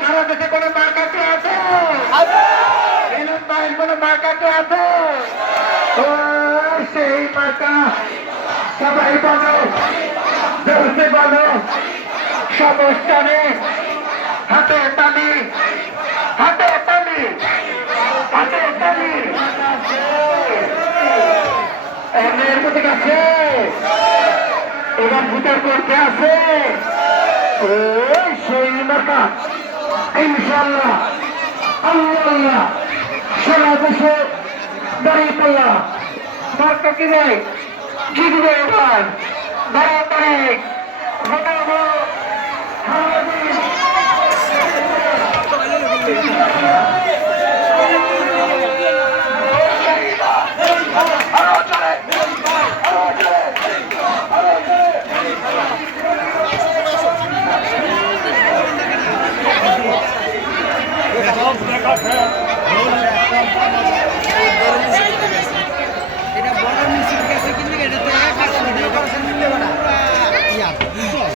সারা দেশে কোনো মার্কা কি আছে? মিলন ভাইয়ের কোনো মার্কা কি আছে? ও সেই মার্কা সবাই বলো, জোরসে বলো, সমস্যা নেই। হাতে তালি, হাতে তালি, হাতে তালি। এর মধ্যে আছে এবার ভোটার করতে আছে ওই সেই মার্কা ইনশাল্লাহ আল্লাহ সারা দেশে দাঁড়িয়ে পড়লাম। মার্কা কি রে কি দিবে এবার 12 তারিখ ভোটাবো দেখা